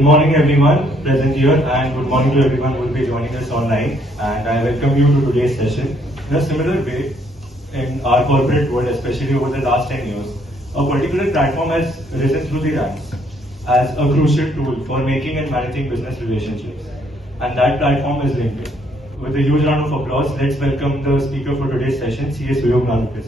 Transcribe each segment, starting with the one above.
Good morning everyone present here and good morning to everyone who will be joining us online, and I welcome you to today's session. In a similar way, in our corporate world, especially over the last 10 years, a particular platform has risen through the ranks as a crucial tool for making and managing business relationships, and that platform is LinkedIn. With a huge round of applause, let's welcome the speaker for today's session, C.S. Suyog Nanukis.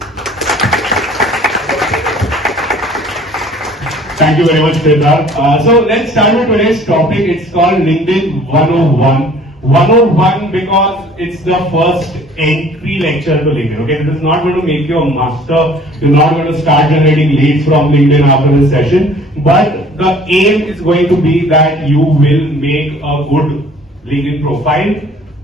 Thank you very much, Siddharth. So let's start with today's topic. It's called LinkedIn 101. 101 because it's the first entry lecture to LinkedIn. Okay, this is not going to make you a master. You're not going to start generating leads from LinkedIn after this session. But the aim is going to be that you will make a good LinkedIn profile.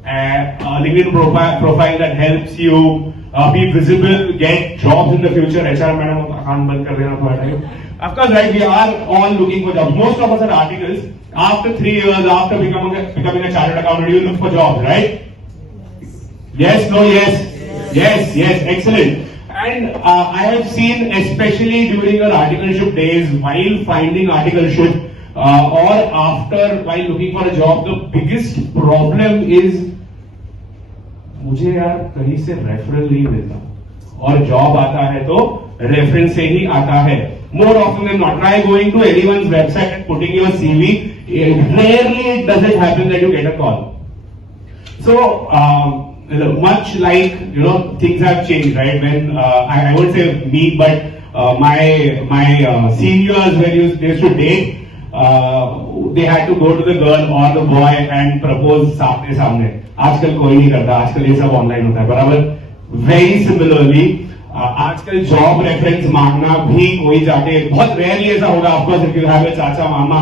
A LinkedIn profile that helps you be visible, get jobs in the future. HR madam, account band kar dena thoda time. Of course, right, we are all looking for jobs. Most of us are articles. After 3 years, after becoming a chartered accountant, you look for jobs, right? Yes, no, yes? Yes, yes, excellent. And I have seen, especially during your articleship days, while finding articleship or after, while looking for a job, the biggest problem is मुझे यार कहीं से referral नहीं मिलता और job आता है तो रेफरेंस से ही आता है. More often than not, try going to anyone's website and putting your CV. Rarely does it happen that you get a call. So much like things have changed, right? When I won't say me, but my seniors when they used to date, they had to go to the girl or the boy and propose सामने सामने. आजकल कोई नहीं करता, आजकल ये सब online होता है, बराबर. वेरी सिमिलरली आजकल जॉब रेफरेंस मांगना भी कोई जाके, बहुत रेयरली ऐसा होगा. Of course if you have a चाचा मामा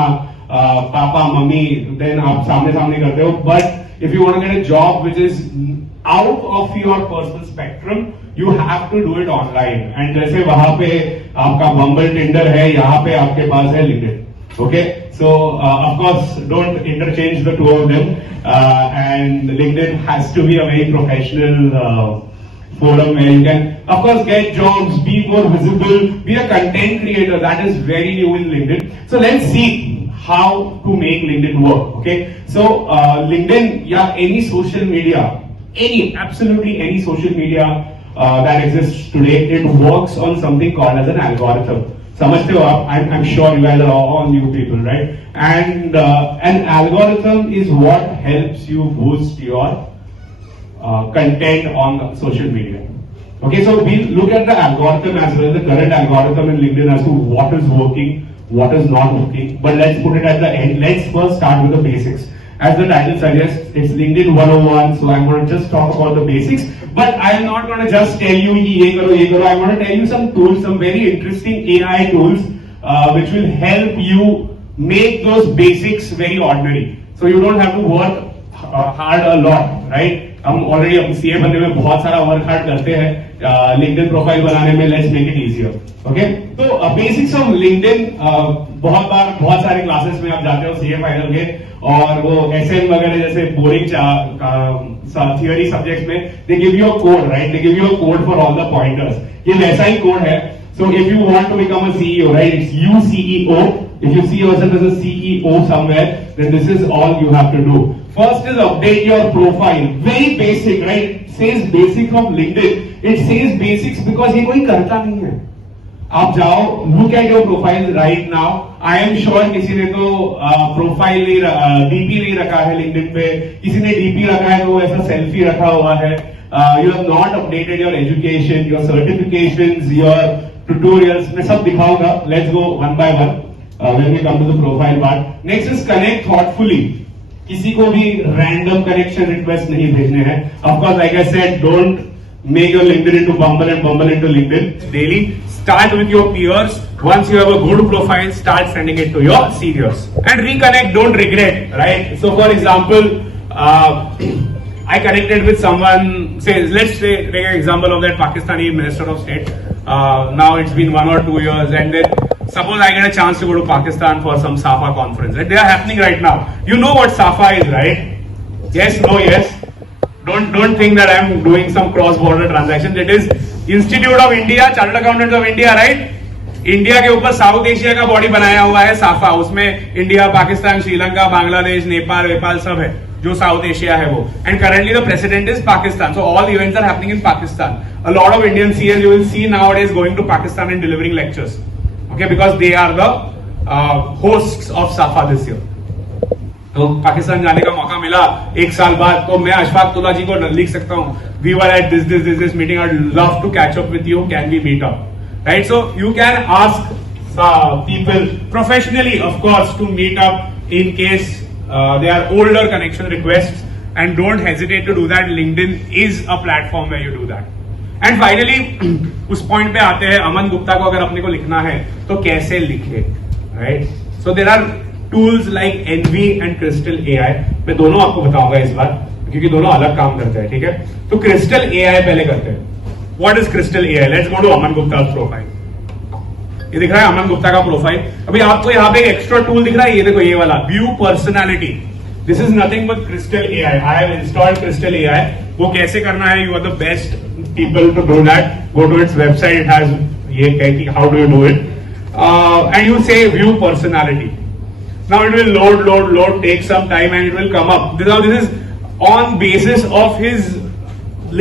पापा मम्मी देन आप सामने सामने करते हो. But if you want to get a job which is out of your personal spectrum, you have to do it online. And जैसे वहां पे आपका बम्बल टिंडर है, यहाँ पे आपके पास है LinkedIn. Okay, so of course, don't interchange the two of them. And LinkedIn has to be a very professional forum where you can, of course, get jobs, be more visible, be a content creator. That is very new in LinkedIn. So let's see how to make LinkedIn work. Okay, so LinkedIn, yeah, any social media, absolutely any social media that exists today, it works on something called as an algorithm. समझते हो आप? I'm sure you guys are all new people, right? And an algorithm is what helps you boost your content on social media. Okay, so we look at the algorithm as well as the current algorithm in LinkedIn as to what is working, what is not working. But let's put it at the end. Let's first start with the basics. As the title suggests, it's LinkedIn 101, so I'm going to just talk about the basics. But I'm not going to just tell you ye karo. I want to tell you some tools, some very interesting AI tools which will help you make those basics very ordinary. So you don't have to work hard a lot, right? हम already हम CA बनने में बहुत सारा work hard करते हैं. LinkedIn profile बनाने में let's make it easier. Okay, तो बेसिक्स ऑफ लिंक्डइन, बहुत सारे क्लासेस में आप जाते हो सीए फाइनल के, और वो एसएन वगैरह जैसे बोरिंग थियोरी सब्जेक्ट्स में they give you a code, right? They give you a code for all the pointers. ये वैसा ही कोड है. So if you want to become a CEO, right, it's you CEO. If you see yourself as a CEO somewhere, then this is all you have to do. First is update your profile. Very basic, right? It says basic of LinkedIn. It says basics because ये कोई करता नहीं है. आप जाओ, look at your profile right now. I am sure किसी ने तो प्रोफाइल नहीं, डीपी नहीं रखा है LinkedIn पे. किसी ने डीपी रखा है तो वो ऐसा सेल्फी रखा हुआ है. You have not updated your education, your certifications, your tutorials. मैं सब दिखाऊंगा. Let's go one by one. When we come to the profile part. Next is connect thoughtfully. किसी को भी random connection request नहीं भेजने हैं. Of course, like I said, don't make your LinkedIn into Bumble and Bumble into LinkedIn. Daily, start with your peers. Once you have a good profile, start sending it to your seniors. And reconnect, don't regret, right? So for example, I connected with someone, let's take an example of that Pakistani Minister of State. Now it's been 1 or 2 years, and then suppose I get a chance to go to Pakistan for some SAFA conference. Right? They are happening right now. You know what SAFA is, right? Yes, no, yes. Don't think that I'm doing some cross-border transaction. It is Institute of India, Chartered Accountants of India, right? India के ऊपर south Asia का body बनाया हुआ है SAFA, उसमें India, Pakistan, Sri Lanka, Bangladesh, Nepal सब है, जो साउथ एशिया है वो. And currently the president is Pakistan, so all events are happening in Pakistan. A lot of Indian CS you will see nowadays going to Pakistan and delivering lectures, okay, because they are the hosts of SAFA this year. तो पाकिस्तान जाने का मौका मिला एक साल बाद, तो मैं अशफाक तुला जी को लिख सकता हूं, we were at this meeting, I love to catch up with you, can we meet up, right? So you can ask people professionally, of course, to meet up in case they are older connection requests, and don't hesitate to do that. LinkedIn is a platform where you do that. And finally, उस point पे आते हैं, अमन गुप्ता को अगर अपने को लिखना है तो कैसे लिखे, right? So there are tools like envy and Crystal AI. मैं दोनों आपको बताऊंगा इस बार, क्योंकि दोनों अलग काम करते हैं, ठीक है? तो क्रिस्टल एआई पहले करते हैं. What is Crystal AI? Let's go to Aman Gupta profile. ये दिख रहा है अमन गुप्ता का प्रोफाइल. अभी आपको यहाँ पे एक एक्स्ट्रा टूल दिख रहा है, ये देखो, ये वाला view personality. This is nothing but Crystal AI. I have installed Crystal AI. वो कैसे करना है, you are the best people to do that. Go to its website, it has ये कहती how do you do it, and you say view personality. Now it will load, take some time and it will come up. This is on basis of his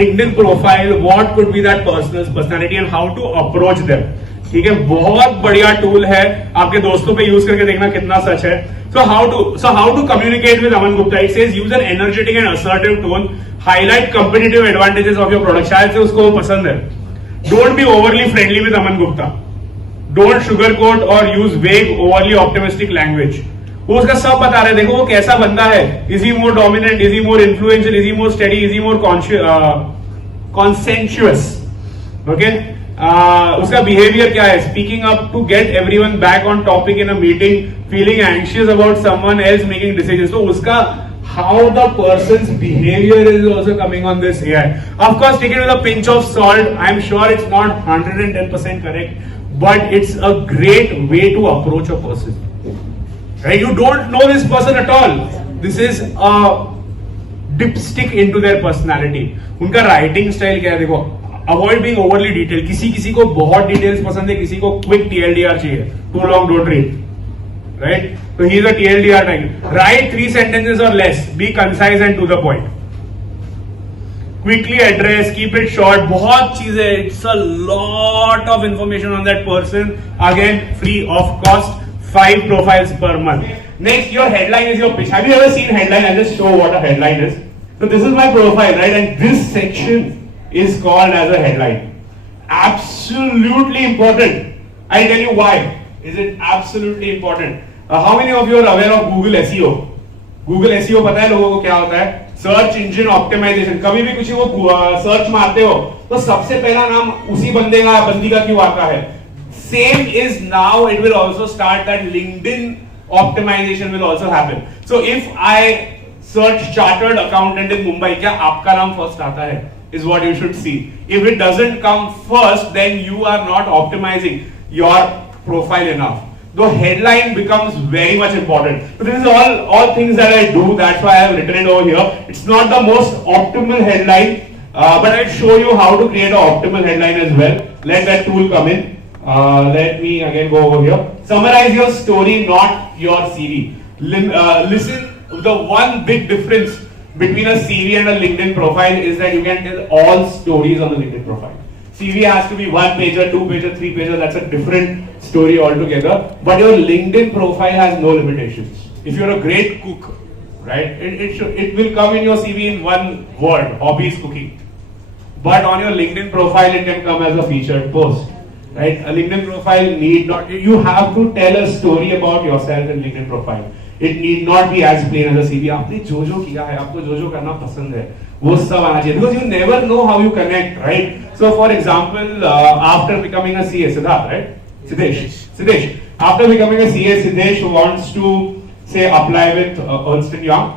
LinkedIn profile, what could be that person's personality and how to approach them. ठीक है, बहुत बढ़िया tool है, आपके दोस्तों पे use करके देखना कितना सच है. So how to communicate with Aman Gupta? It says use an energetic and assertive tone, highlight competitive advantages of your product. शायद से उसको वो पसंद है. Don't be overly friendly with Aman Gupta. Don't sugarcoat or use vague, overly optimistic language. वो उसका सब बता रहे हैं. देखो वो कैसा बंदा है. Is he more dominant, is he more influential, is he more study, is he more conscientious, okay? उसका बिहेवियर क्या है? Speaking up to get everyone back on topic in a meeting, feeling anxious about someone else making decisions. तो उसका how the person's behaviour is also coming on this AI. Of course take it with a pinch of salt. I am sure it's not 110% correct, but it's a great way to approach a person. Right? You don't know this person at all. This is a dipstick into their personality. उनका writing style क्या है? देखो, avoid being overly detail. किसी को बहुत details पसंद है, किसी को क्विक TLDR चाहिए. Too long don't read, right? तो he is a TLDR type. Right 3 sentences or less. Be concise and to the point. Quickly address, keep it short. बहुत चीजें, it's a lot of information on that person. Again, free of cost. 5 profiles per month. Next, your headline is your pitch. Have you ever seen headline? I'll just show what a headline is. So this is my profile, right? And this section is called as a headline. Absolutely important. I'll tell you why. Is it absolutely important? How many of you are aware of Google SEO? Google SEO पता है लोगों को क्या होता है? Search engine optimisation. कभी भी कुछ वो सर्च मारते हो तो सबसे पहला नाम उसी बंदी का क्यों आता है? Same is now, it will also start that LinkedIn optimization will also happen. So if I search chartered accountant in Mumbai, क्या आपका नाम first आता है? Is what you should see. If it doesn't come first, then you are not optimizing your profile enough. The headline becomes very much important. So this is all things that I do. That's why I have written it over here. It's not the most optimal headline, but I'll show you how to create an optimal headline as well. Let that tool come in. Let me again go over here. Summarize your story, not your CV. Listen, the one big difference between a CV and a LinkedIn profile is that you can tell all stories on the LinkedIn profile. CV has to be 1-pager, 2-pager, 3-pager. That's a different story altogether. But your LinkedIn profile has no limitations. If you're a great cook, right, it will come in your CV in one word: hobbies cooking. But on your LinkedIn profile, it can come as a featured post. Right? A LinkedIn profile need not, you have to tell a story about yourself in LinkedIn profile. It need not be as plain as a CV. आपने जो किया है, आपको जो करना पसंद है, वो सब आना चाहिए. Because you never know how you connect, right? So for example, after becoming a CA, Siddharth, right? Siddesh. After becoming a CA, Siddesh wants to say apply with Ernst & Young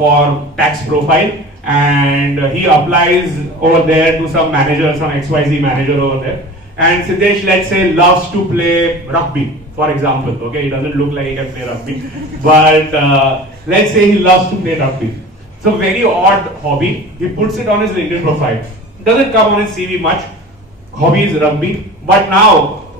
for tax profile, and he applies over there to some manager, some XYZ manager over there. And Siddesh, let's say, loves to play rugby, for example. Okay, he doesn't look like he can play rugby, but let's say he loves to play rugby. It's a very odd hobby. He puts it on his LinkedIn profile. Doesn't come on his CV much. Hobby is rugby, but now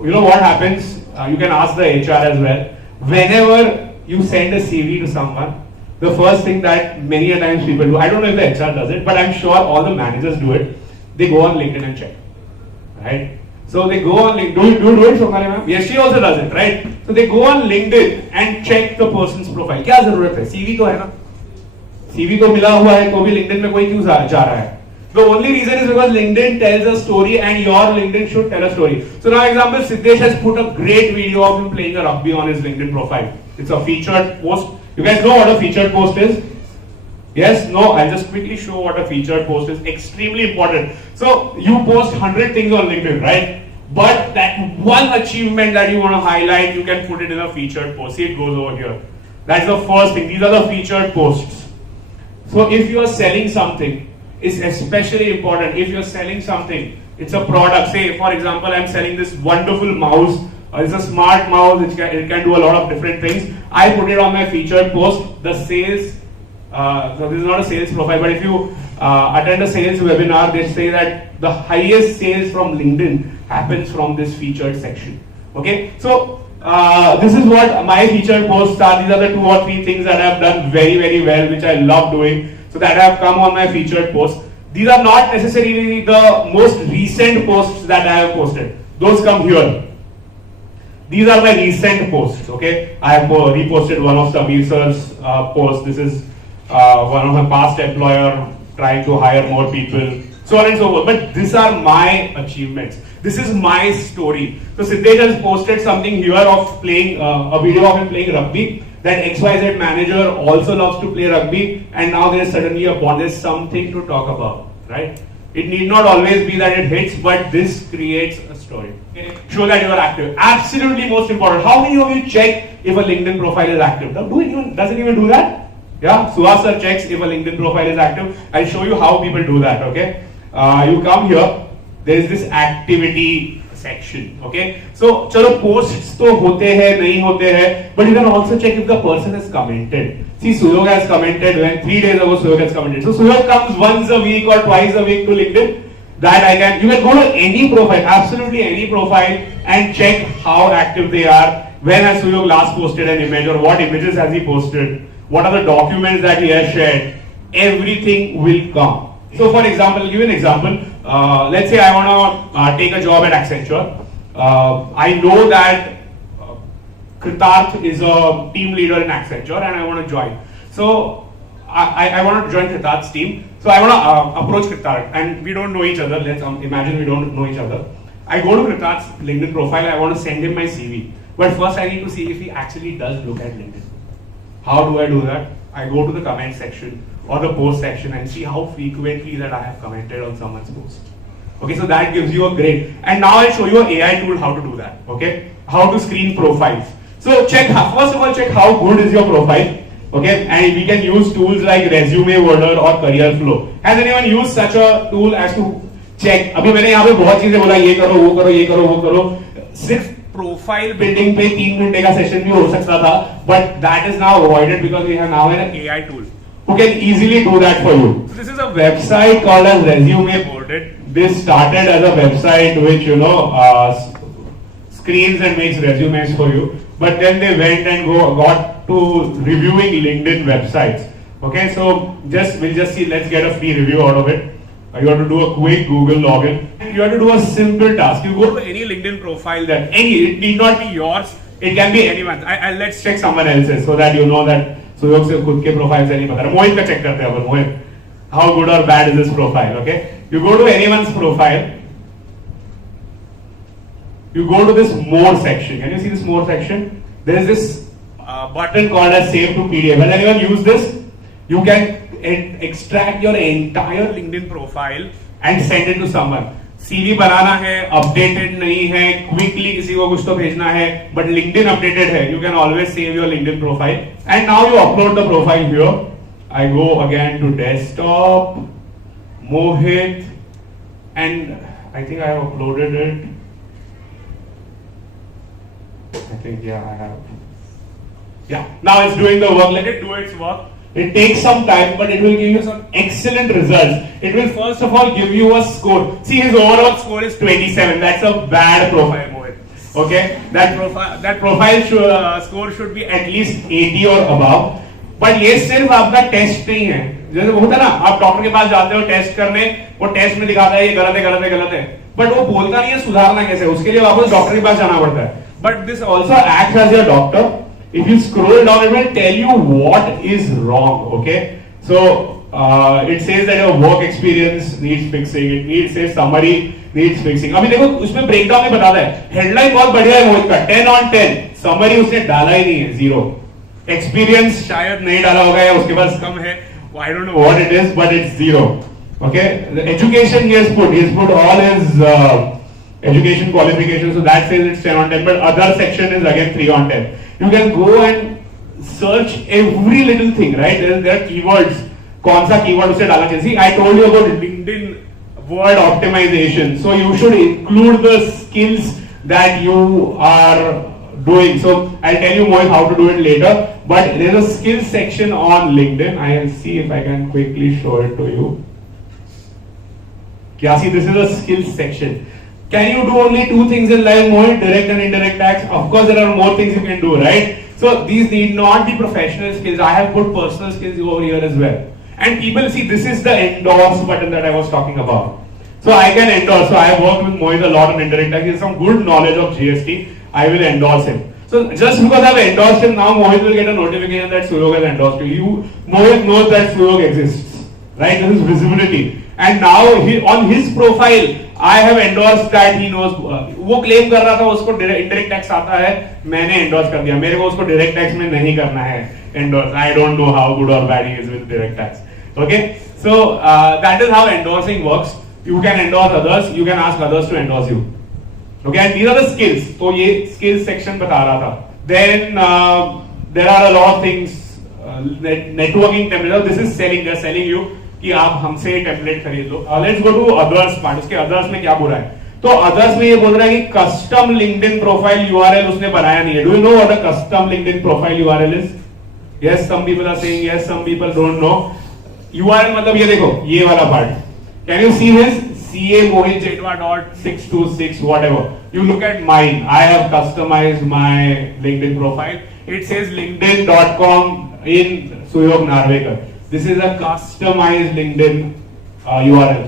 you know what happens? You can ask the HR as well. Whenever you send a CV to someone, the first thing that many a times people do, I don't know if the HR does it, but I'm sure all the managers do it. They go on LinkedIn and check, right? So they go on LinkedIn. Do it, Shokali ma'am? Yes, she also does it, right? So they go on LinkedIn and check the person's profile. क्या जरूरत है? CV तो है ना? CV तो मिला हुआ है, तो भी LinkedIn में कोई क्यों जा रहा है? The only reason is because LinkedIn tells a story and your LinkedIn should tell a story. So now example, Siddesh has put a great video of him playing a rugby on his LinkedIn profile. It's a featured post. You guys know what a featured post is? Yes? No? I'll just quickly show what a featured post is. Extremely important. So you post 100 things on LinkedIn, right? But that one achievement that you want to highlight, you can put it in a featured post. See, it goes over here. That's the first thing. These are the featured posts. So if you are selling something, it's especially important. If you're selling something, it's a product. Say, for example, I'm selling this wonderful mouse. It's a smart mouse. It can do a lot of different things. I put it on my featured post. The sales, so this is not a sales profile, but if you attend a sales webinar, they say that the highest sales from LinkedIn happens from this featured section. Okay, so this is what my featured posts are. These are the 2 or 3 things that I have done very, very well, which I love doing. So that have come on my featured posts. These are not necessarily the most recent posts that I have posted. Those come here. These are my recent posts. Okay, I have reposted one of Samir sir's posts. This is one of my past employer trying to hire more people, so on and so forth. But these are my achievements. This is my story. So Siddesh has posted something here of playing a video of him playing rugby. That XYZ manager also loves to play rugby, and now there is suddenly a bond. There's something to talk about, right? It need not always be that it hits, but this creates a story. Okay? Show that you are active. Absolutely most important. How many of you check if a LinkedIn profile is active? Does it even do that? Yeah, Suhas sir checks if a LinkedIn profile is active. I'll show you how people do that. Okay, you come here. There is this activity section. Okay, so chalo posts to hote hai, nahi hote hai, but you can also check if the person has commented. See, Suyog has commented when 3 days ago Suyog has commented. So Suyog comes once a week or twice a week to LinkedIn. That you can go to any profile, absolutely any profile, and check how active they are. When has Suyog last posted an image, or what images has he posted? What are the documents that he has shared? Everything will come. So for example, I'll give you an example. Let's say I want to take a job at Accenture. I know that Kritarth is a team leader in Accenture and I want to join. So I want to join Kritarth's team. So I want to approach Kritarth, and we don't know each other. Let's imagine we don't know each other. I go to Kritarth's LinkedIn profile. I want to send him my CV. But first I need to see if he actually does look at LinkedIn. How do I do that? I go to the comment section or the post section and see how frequently that I have commented on someone's post. Okay, so that gives you a grade. And now I'll show you an AI tool how to do that. Okay, how to screen profiles. So check, first of all, check how good is your profile. Okay, and we can use tools like Resume Worder or Career Flow. Has anyone used such a tool as to check? अभी मैंने यहाँ पे बहुत चीजें बोला, ये करो, वो करो, ये करो, वो करो. सिर्फ प्रोफाइल बिल्डिंग पे 3 घंटे का सेशन भी हो सकता था, but that is now avoided because we have now an AI tool who can easily do that for you. So this is a website called as Resume Boarded. This started as a website which screens and makes resumes for you, but then they went and got to reviewing LinkedIn websites. Okay, so we'll just see. Let's get a free review out of it. You have to do a quick Google login. You have to do a simple task. You go to any LinkedIn profile that it need not be yours. It can be anyone's. Let's check someone else's so that you know that Suyog se khud ke profile se nahi pata. Mohit ka check karte hain upon Mohit. How good or bad is this profile? Okay. You go to anyone's profile. You go to this more section. Can you see this more section? There is this button called as save to PDF. Has anyone used this? You can extract your entire LinkedIn profile and send it to someone. CV बनाना है, updated नहीं है, quickly किसी को कुछ तो भेजना है, but LinkedIn updated है. You can always save your LinkedIn profile. And now you upload the profile here. I go again to desktop, Mohit, and I think I have uploaded it. I think, yeah, I have. Yeah, now it's doing the work. Let it do its work. It takes some time, but it will give you some excellent results. It will first of all give you a score. See, his overall score is 27. That's a bad profile, Mohit. Okay, that profile score should be at least 80 or above. But ये सिर्फ आपका test नहीं है, जैसे होता है ना आप डॉक्टर के पास जाते हो टेस्ट करने, वो टेस्ट में दिखाता है ये गलत है गलत है गलत है, बट वो बोलता नहीं है सुधारना कैसे, उसके लिए वापस डॉक्टर के पास जाना पड़ता है. But this also acts as your doctor. If you scroll down, it will tell you what is wrong. Okay, so it says that your work experience needs fixing. It says summary needs fixing. अभी देखो उसमें breakdown में बताता है, headline बहुत बढ़िया है मोहित का 10 on 10, समरी उसने डाला ही नहीं है, 0. एक्सपीरियंस शायद नहीं डाला होगा या उसके पास कम है, I don't know what it is, but it's 0. Okay, the education he has put all his education qualifications, so that says it's 10 on 10, but other section is again 3 on 10. You can go and search every little thing, right? There are keywords. कौन सा keyword उसे डालना चाहिए? See, I told you about LinkedIn word optimization. So you should include the skills that you are doing. So I'll tell you more how to do it later. But there's a skills section on LinkedIn. I'll see if I can quickly show it to you. Yeah, see, this is a skills section. Can you do only 2 things in life, Mohit? Direct and indirect tax? Of course, there are more things you can do, right? So these need not be professional skills. I have put personal skills over here as well. And people see, this is the endorse button that I was talking about. So I can endorse. So I have worked with Mohit a lot on indirect tax. He has some good knowledge of GST. I will endorse him. So just because I have endorsed him, now Mohit will get a notification that Suyog has endorsed you. Mohit knows that Suyog exists, right? This is visibility. And now on his profile, I have endorsed that he knows. वो claim कर रहा था उसको indirect tax आता है, मैंने endorse कर दिया. मेरे को उसको direct tax में नहीं करना है endorse. I don't know how good or bad he is with direct tax. Okay, so that is how endorsing works. You can endorse others, you can ask others to endorse you. Okay, and these are the skills. तो ये skills section बता रहा था. Then there are a lot of things. Networking template. This is selling. They're selling you कि आप हमसे template खरीद लो. Let's go to others part. उसके अदर्स में क्या बोल रहा है? तो अदर्स में ये बोल रहा है कि कस्टम लिंक्डइन प्रोफाइल यूआरएल उसने बनाया नहीं है. Do you know what a custom LinkedIn profile URL is? Yes, some people are saying yes, some people don't know. URL मतलब ये देखो, ये वाला part. Can you see this? camohitjetwa.626 whatever. You look at mine. I have customized my LinkedIn profile. It says linkedin.com in Suyog Narvekar. This is a customized LinkedIn URL.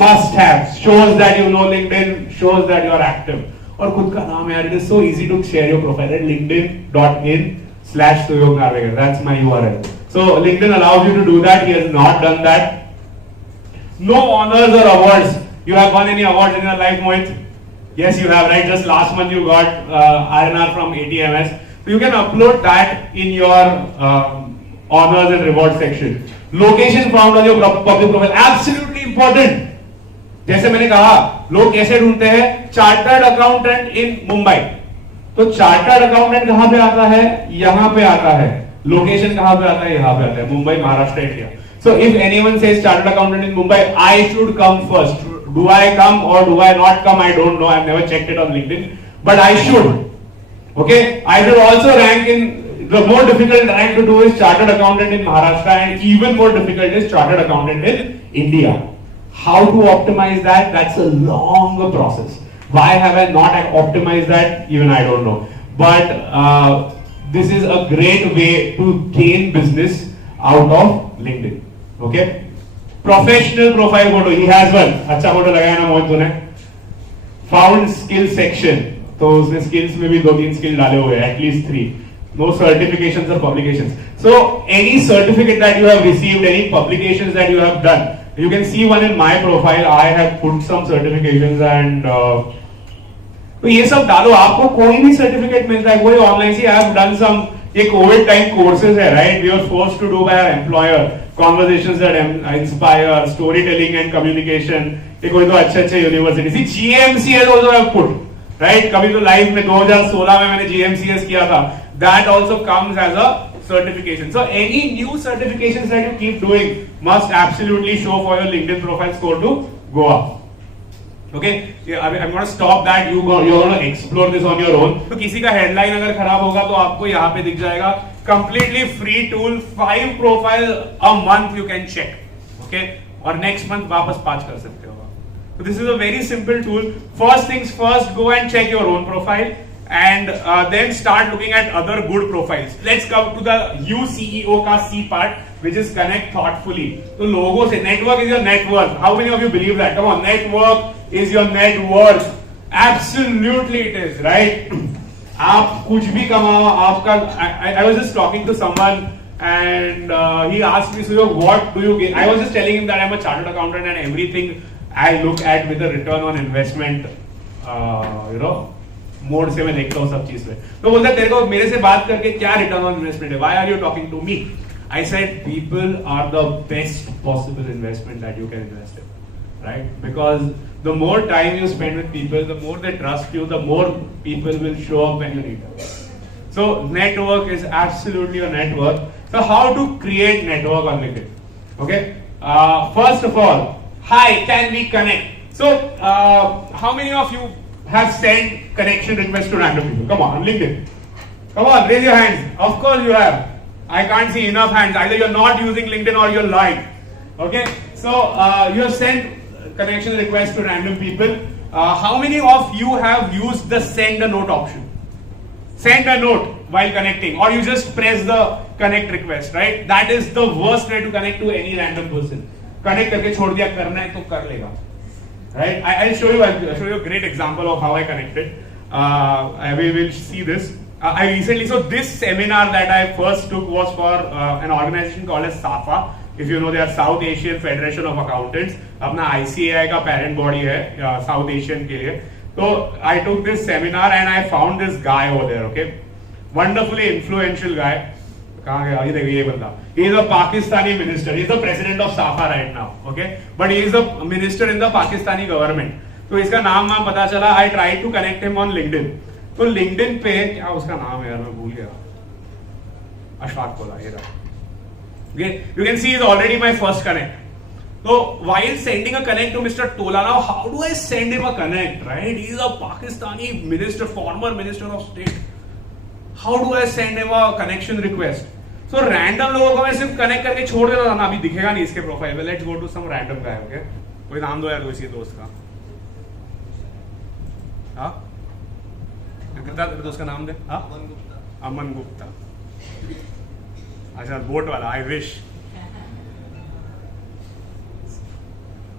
Must have. Shows that you know LinkedIn, shows that you are active. और खुद का नाम है यार. It is so easy to share your profile at linkedin.in/Suyog Narvekar. That's my URL. So LinkedIn allows you to do that. He has not done that. No honors or awards. You have won any awards in your life, Mohit? Yes, you have, right? Just last month you got RNR from ATMS. So you can upload that in your honors and reward section. Location found on your public profile. Absolutely important. जैसे मैंने कहा, लोग कैसे ढूंढते हैं? Chartered accountant इन मुंबई. तो chartered accountant कहां पे आता है? यहां पे आता है. लोकेशन कहां पे आता है? यहां पे आता है. Mumbai, Maharashtra, India. So if anyone says chartered accountant in Mumbai, I should come first. Do I come or do I not come? I don't know. I've never checked it on LinkedIn, but I should. Okay, I should also rank in the more difficult rank to do is chartered accountant in Maharashtra, and even more difficult is chartered accountant in India. How to optimize that? That's a longer process. Why have I not optimized that? Even I don't know. But this is a great way to gain business out of LinkedIn. Okay, professional profile photo. He has one. अच्छा photo लगाया ना मोहन तूने? Found skill section. तो उसने skills में भी 2-3 skill डाले हुए हैं, at least 3. No certifications or publications. So any certificate that you have received, any publications that you have done, you can see one in my profile. I have put some certifications and तो ये सब डालो. आपको कोई भी certificate मिलता है, कोई ऑनलाइन से. I have done some. ये कोविड टाइम कोर्सेज है, राइट? We are forced to do by our employer. Conversations that inspire, story telling and communication. ये कोई तो अच्छे university. GMCS also have put, right? कभी तो लाइफ में 2016 में मैंने GMCS किया था. That also comes as a certification. So any new certifications that you keep doing must absolutely show for your LinkedIn profile score to go up. Okay, I'm going to stop that. You're going to explore this on your own. तो किसी का headline अगर खराब होगा तो आपको यहाँ पे दिख जाएगा. Completely free tool. 5 profile a month you can check. Okay, और next month वापस 5 कर सकते हो. So this is a very simple tool. First things first, go and check your own profile and then start looking at other good profiles. Let's come to the CEO का C part, which is connect thoughtfully. तो लोगों से, network is your net worth. How many of you believe that? Come on, network is your net worth. Absolutely it is, right? आप कुछ भी कमाओ, आपका I was just talking to someone and he asked me, so what do you get? I was just telling him that I'm a chartered accountant and everything I look at with a return on investment, mode से मैं देखता हूँ सब चीज पे. तो बोलता है तेरे को मेरे से बात करके क्या रिटर्न ऑन इन्वेस्टमेंट है? Why are you talking to me? I said people are the best possible investment that you can invest in, right? Because the more time you spend with people, the more they trust you, the more people will show up when you need them. So network is absolutely a network. So how to create network on LinkedIn? Okay. First of all, hi, can we connect? So how many of you have sent connection requests to random people? Come on LinkedIn. Come on, raise your hands. Of course you have. I can't see enough hands. Either you're not using LinkedIn or you're lying. Okay. So you have sent connection requests to random people. How many of you have used the send a note option? Send a note while connecting, or you just press the connect request, right? That is the worst way to connect to any random person. Connect करके छोड़ दिया, करना है तो कर लेगा, right? I'll show you a great example of how I connected. We will see this. I recently, so this seminar that I first took was for an organization called as SAFA. If you know, they are South Asian Federation of Accountants. अपना ICAI का parent body है South Asian के लिए. So I took this seminar and I found this guy over there. Okay, wonderfully influential guy. कहाँ गया? ये देखिए ये बंदा. He is a Pakistani minister. He is the president of SAFA right now. Okay, but he is a minister in the Pakistani government. तो इसका नाम पता चला. I tried to connect him on LinkedIn. तो LinkedIn पे क्या उसका नाम है यार, मैं भूल गया. अशफाक तोला, ये रहा. Okay, you can see he is already my first connect. So while sending a connect to Mr. Tola, now how do I send him a connect, right? He is a Pakistani minister, former minister of state. How do I send him a connection request? So random लोगों को मैं सिर्फ connect करके छोड़ देता था ना, अभी दिखेगा नहीं इसके प्रोफाइल पे. Let's go to some random guy, okay? कोई नाम दो यार किसी दोस्त का. हाँ? दोस्त का नाम दे. हाँ? अमन गुप्ता. अच्छा बोट वाला. I wish.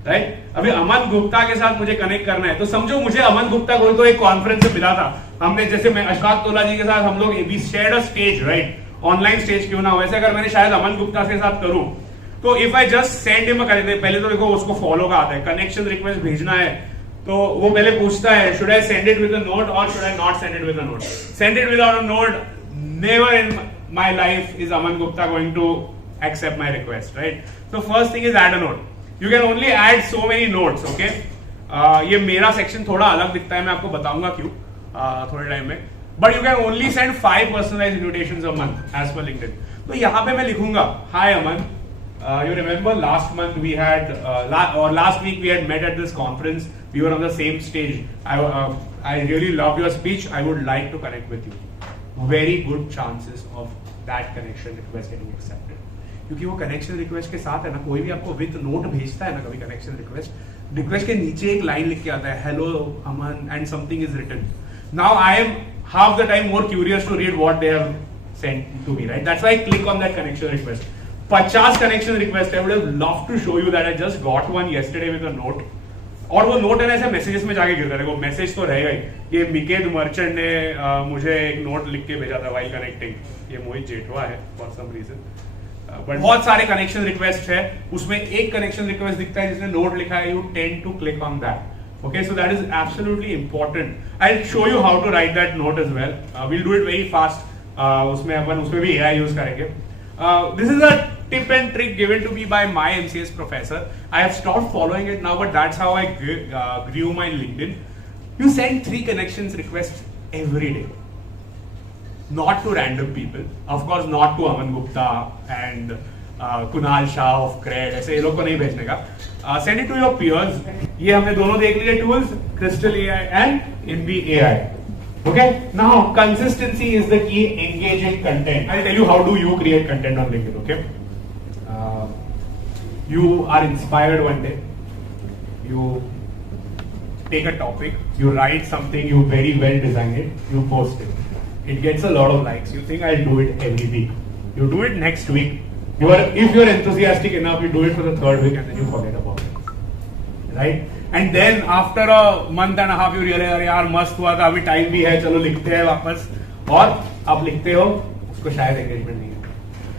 राइट अभी अमन गुप्ता के साथ मुझे कनेक्ट करना है. तो समझो मुझे अमन गुप्ता को तो एक कॉन्फ्रेंस में मिला था. हमने जैसे मैं अशफाक तोला जी के साथ हम लोग we shared a stage, right? Online stage क्यों ना हो, वैसे अगर मैंने शायद अमन गुप्ता के साथ करूं तो if I just send him correct, पहले तो देखो उसको फॉलो का आता है, कनेक्शन रिक्वेस्ट भेजना है तो वो पहले पूछता है should I send it with a note और should I not send it with a note. Send it without a note, never in my life is Aman Gupta going to accept my request, right? So first thing is add a note. You can only add so many notes, okay? ये मेरा section थोड़ा अलग दिखता है, मैं आपको बताऊंगा क्यों थोड़े टाइम में. But you can only send 5 personalized invitations a month as per LinkedIn. तो यहाँ पे मैं लिखूंगा Hi Aman, you remember last month we had or last week we had met at this conference. We were on the same stage. I really loved your speech. I would like to connect with you. Very good chances of that connection request getting accepted. क्योंकि वो connection request के साथ है ना, कोई भी आपको with note भेजता है ना कभी कनेक्शन रिक्वेस्ट के नीचे एक लाइन लिख के आता है hello Aman and something is written. Now I am half the time more curious to read what they have sent to me, right? That's why I click on that connection request. 50 connection request. I would have loved to show you that I just got one yesterday with a note. और वो note है ना ऐसे messages में जाके गिरता है. वो मैसेज तो रहेगा ही. ये मिकेद मर्चेंट ने मुझे एक नोट लिख के भेजा था व्हाइल कनेक्टिंग. ये मोहित जेठवा है फॉर सम रीजन. बट बहुत सारे कनेक्शन रिक्वेस्ट है, उसमें एक कनेक्शन रिक्वेस्ट दिखता है जिसने नोट लिखा है. You tend to click on that. Okay, so that is absolutely important. I'll show you how to write that note as well. We'll do it very fast. उसमें भी AI use करेंगे. This is a tip and trick given to me by my MCS professor. I have stopped following it now, but that's how I grew my LinkedIn. You send 3 connections requests every day. Not to random people. Of course, not to Aman Gupta and Kunal Shah of Cred. ऐसे ये लोग को नहीं भेजने का. Send it to your peers. ये हमने दोनों देख लिए tools, Crystal AI and Invi AI. Okay. Now consistency is the key. Engaging content. I'll tell you how do you create content on LinkedIn. Okay. You are inspired one day. You take a topic, you write something, you very well design it, you post it. It gets a lot of likes. You think I'll do it every week. You do it next week. If you're enthusiastic enough, you do it for the third week and then you forget about it. Right? And then after a month and a half, you realize, अरे यार मस्त हुआ था, अभी time भी है, चलो लिखते हैं वापस. और आप लिखते हो, उसको शायद engagement नहीं है.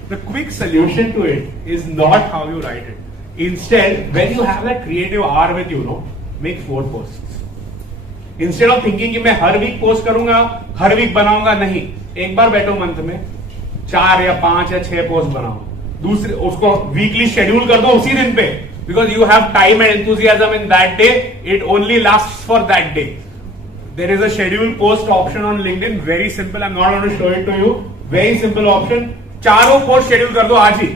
The quick solution to it is not how you write it. Instead, when you have that creative hour with you, make 4 posts. Instead of thinking कि मैं हर वीक पोस्ट करूंगा, हर वीक बनाऊंगा, नहीं. एक बार बैठो मंथ में 4 या 5 या 6 पोस्ट बनाओ. दूसरे उसको वीकली शेड्यूल कर दो उसी दिन पे. Because you have time and enthusiasm in that day, it only lasts for that day. There is a schedule post option on LinkedIn, very simple. I'm not going to show it to you. Very simple option. 4 post schedule कर दो आज ही.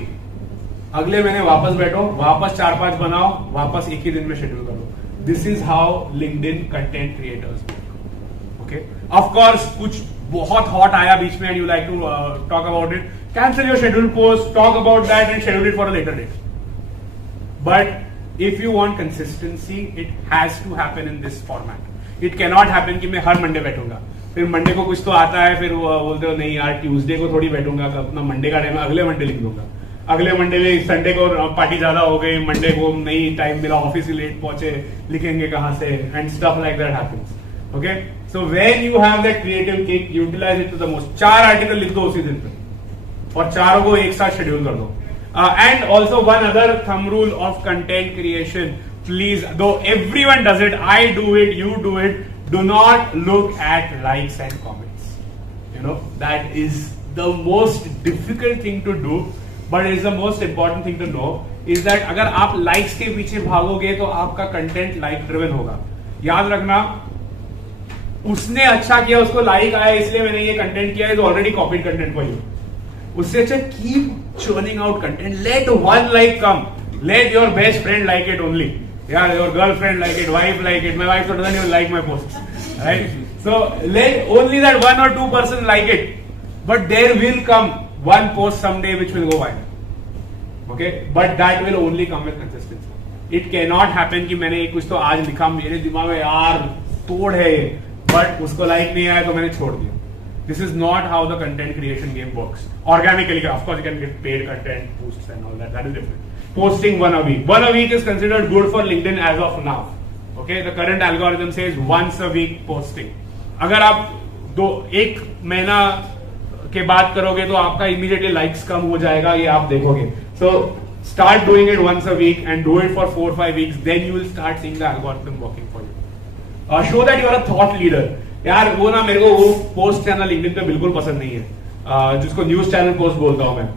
अगले महीने वापस बैठो, वापस 4-5 बनाओ, वापस एक ही दिन में शेड्यूल करो. This is how LinkedIn content creators work. Okay. Of course, कुछ बहुत hot आया बीच में and you like to talk about it. Cancel your scheduled post, talk about that and schedule it for a later date. But if you want consistency, it has to happen in this format. It cannot happen कि मैं हर Monday बैठूंगा, फिर Monday को कुछ तो आता है, फिर बोलते हो नहीं यार ट्यूसडे को थोड़ी बैठूंगा, अपना मंडे का टाइम अगले मंडे लिख दूंगा. अगले मंडे में संडे को पार्टी ज्यादा हो गई, मंडे को नहीं टाइम मिला, ऑफिस ही लेट पहुंचे, लिखेंगे कहां से, and stuff like that happens. Okay, so when you have that creative kick, utilise it to the most. 4 article लिख दो उसी दिन पे और 4 को एक साथ शेड्यूल कर दो. And also one other thumb rule of content creation, please, do everyone does it, I do it, you do it, do not look at likes and comments. That is the most difficult thing to do, but it is the most important thing to know, is that अगर आप likes के पीछे भागोगे तो आपका content like driven होगा. याद रखना, उसने अच्छा किया, उसको like आया इसलिए मैंने ये content किया, is already copied content for you. उससे अच्छा keep churning out content. Let one like come. Let your best friend like it only. Yeah, your girlfriend like it, wife like it. My wife doesn't even like my posts, right? So let only that 1 or 2 person like it, but there will come one post someday which will go viral. Okay, but that will only come with consistency. It cannot happen कि मैंने कुछ तो आज लिखा, मेरे दिमाग में यार तोड़ है, but उसको like नहीं आया तो मैंने छोड़ दिया. This is not how the content creation game works. Organically, of course, you can get paid content, boosts and all that. That is different. Posting 1 a week. 1 a week is considered good for LinkedIn as of now. Okay, the current algorithm says once a week posting. अगर आप 1 महीना के बाद करोगे तो आपका immediately likes कम हो जाएगा, ये आप देखोगे. So start doing it once a week and do it for 4-5 weeks. Then you will start seeing the algorithm working for you. Show that you are a thought leader. यार वो ना मेरे को वो पोस्ट चैनल LinkedIn पे बिल्कुल पसंद नहीं है, जिसको न्यूज चैनल पोस्ट बोलता हूं मैं.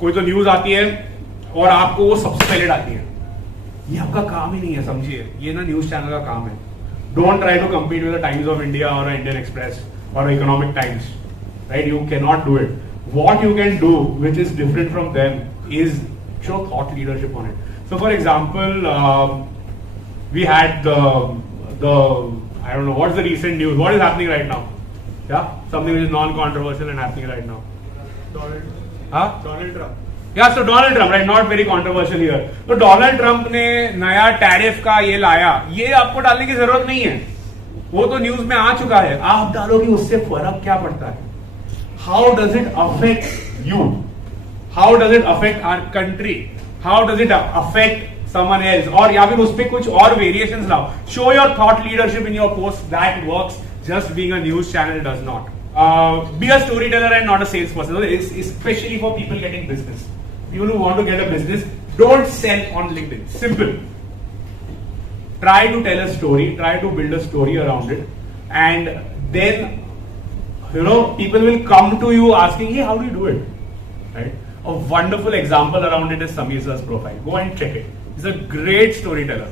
कोई तो न्यूज आती है और आपको वो सबसे पहले डालती है. ये आपका काम ही नहीं है, समझिए, ये ना न्यूज चैनल का काम है. Don't try to compete with the Times of India और इंडियन एक्सप्रेस और Economic Times, right? You can not do it. What you can do which is different from them is show thought leadership on it. So for example, we had the I don't know what's the recent news, what is happening right now. Yeah, something which is non-controversial and happening right now. Donald Trump. Yeah, so Donald Trump, right? Not very controversial here. तो Donald Trump ने नया tariff का ये लाया, ये आपको डालने की जरूरत नहीं है, वो तो न्यूज में आ चुका है. आप डालोगे, उससे फर्क क्या पड़ता है? How does it affect you? How does it affect our country? How does it affect someone else? और या फिर उस पे कुछ और variations लाओ. Show your thought leadership in your post. That works. Just being a news channel does not. Be a storyteller and not a salesperson. It's especially for people getting business. People who want to get a business, don't sell on LinkedIn. Simple. Try to tell a story. Try to build a story around it, and then people will come to you asking, "Hey, how do you do it?" Right? A wonderful example around it is Sameer Sir's profile. Go and check it. He's a great storyteller.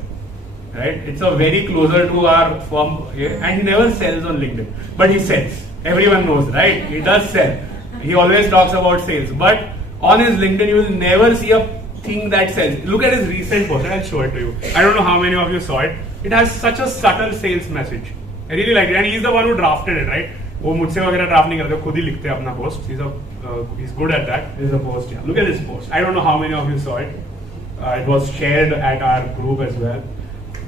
Right? It's a very closer to our firm, and he never sells on LinkedIn, but he sells. Everyone knows, right? He does sell. He always talks about sales, but on his LinkedIn, you will never see a thing that sells. Look at his recent post, and I'll show it to you. I don't know how many of you saw it. It has such a subtle sales message. I really like it, and he's the one who drafted it, right? वो मुझसे वगैरह draft नहीं करते, खुद ही लिखते हैं अपना post. He's good at that. This is a post. Yeah. Look at this post. I don't know how many of you saw it. It was shared at our group as well.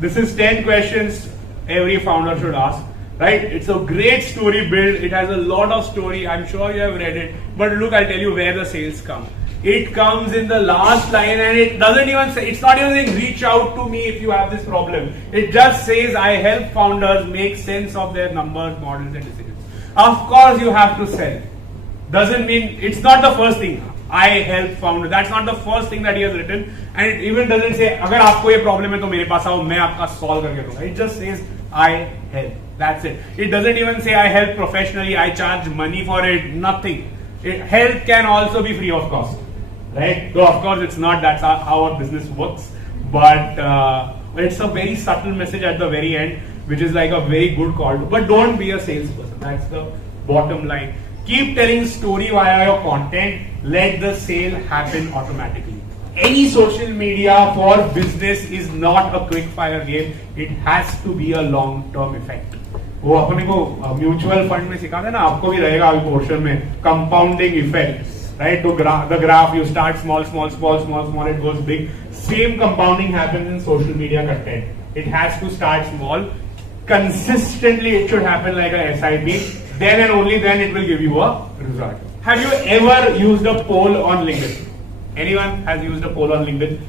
This is 10 questions every founder should ask. Right? It's a great story build. It has a lot of story. I'm sure you have read it. But look, I'll tell you where the sales come. It comes in the last line, and it doesn't even say, it's not even saying reach out to me if you have this problem. It just says I help founders make sense of their numbers, models and decisions. Of course you have to sell. Doesn't mean, it's not the first thing. I help founders. That's not the first thing that he has written. And it even doesn't say, अगर आपको ये problem है तो मेरे पास आओ, मैं आपका solve करके दूंगा. It just says I help. That's it. It doesn't even say I help professionally, I charge money for it, nothing. Help can also be free of cost. Right? So of course it's not, that's how our business works. But it's a very subtle message at the very end, which is like a very good call to. But don't be a salesperson. That's the bottom line. Keep telling story via your content. Let the sale happen automatically. Any social media for business is not a quick fire game. It has to be a long term effect. वो अपने को mutual fund में सिखाते हैं ना, आपको भी रहेगा अभी पोर्शन में compounding effect. Right, to the graph, you start small, it goes big. Same compounding happens in social media content. It has to start small. Consistently, it should happen like a SIP. Then and only then it will give you a result. Have you ever used a poll on LinkedIn? Anyone has used a poll on LinkedIn?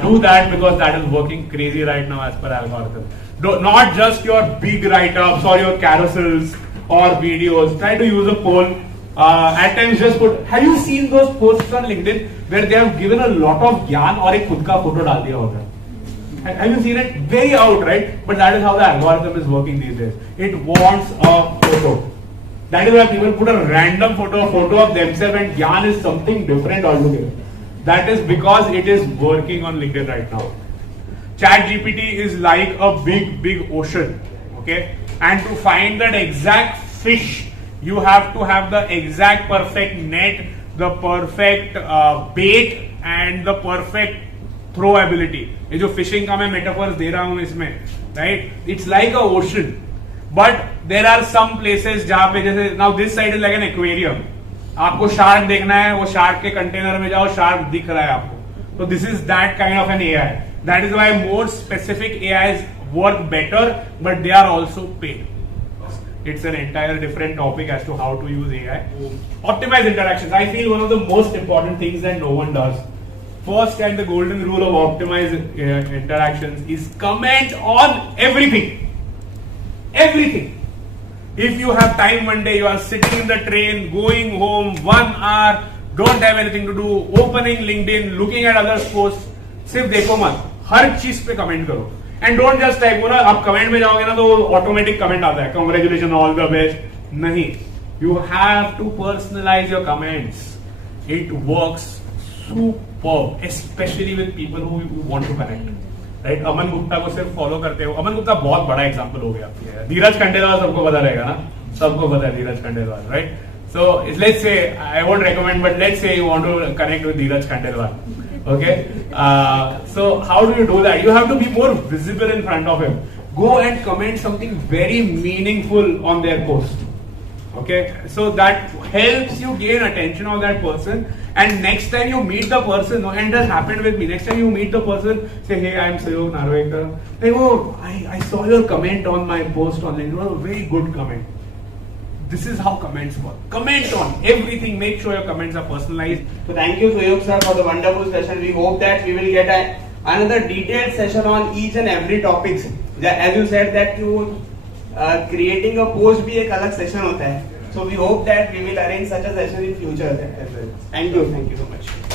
Do that, because that is working crazy right now as per algorithm. Not just your big write-ups or your carousels or videos. Try to use a poll. At times just put, have you seen those posts on LinkedIn where they have given a lot of ज्ञान और एक खुद का photo डाल दिया होता है? Have you seen it? Very out, right? But that is how the algorithm is working these days. It wants a photo. That is why people put a random photo of themselves, and ज्ञान is something different altogether. That is because it is working on LinkedIn right now. ChatGPT is like a big ocean, okay? And to find that exact fish, you have to have the exact perfect net, the perfect bait and the perfect throw ability. ये जो fishing का मैं metaphors दे रहा हूँ इसमें, right? It's like a ocean, but there are some places जहाँ पे जैसे now this side is like an aquarium. आपको shark देखना है, वो shark के container में जाओ, shark दिख रहा है आपको. So this is that kind of an AI. That is why more specific AIs work better, but they are also paid. It's an entire different topic as to how to use AI. Optimize interactions. I feel one of the most important things that no one does. First, and the golden rule of optimize interactions is comment on everything. Everything. If you have time one day, you are sitting in the train, going home, 1 hour, don't have anything to do, opening LinkedIn, looking at others' posts, सिर्फ देखो मत, हर चीज पे comment करो. And don't just type, वो ना आप comment में जाओगे ना तो ऑटोमेटिक कमेंट आता है, कांग्रेचुलेशन, ऑल द बेस्ट. नहीं, you have to personalise your comments. It works superb, specially with people who you want to connect. Right, Aman Gupta को सिर्फ फॉलो करते हो. अमन गुप्ता बहुत बड़ा एग्जांपल हो गया. धीरज खंडेलवाल सबको पता रहेगा ना, सबको पता है Dheeraj Khandelwal, right? So let's say, I won't recommend, but let's say you want to connect with Dheeraj Khandelwal. Okay, so how do you do that? You have to be more visible in front of him. Go and comment something very meaningful on their post. Okay, so that helps you gain attention of that person. And next time you meet the person, and that happened with me. Next time you meet the person, say, hey, I'm Sayog Narvekar. They go, I saw your comment on my post on LinkedIn. It was a very good comment. This is how comments work. Comment on everything. Make sure your comments are personalized. So thank you, Sayog sir, for the wonderful session. We hope that we will get another detailed session on each and every topics. As you said that you creating a post भी एक अलग session होता है. So we hope that we will arrange such a session in future as well. Thank you so much.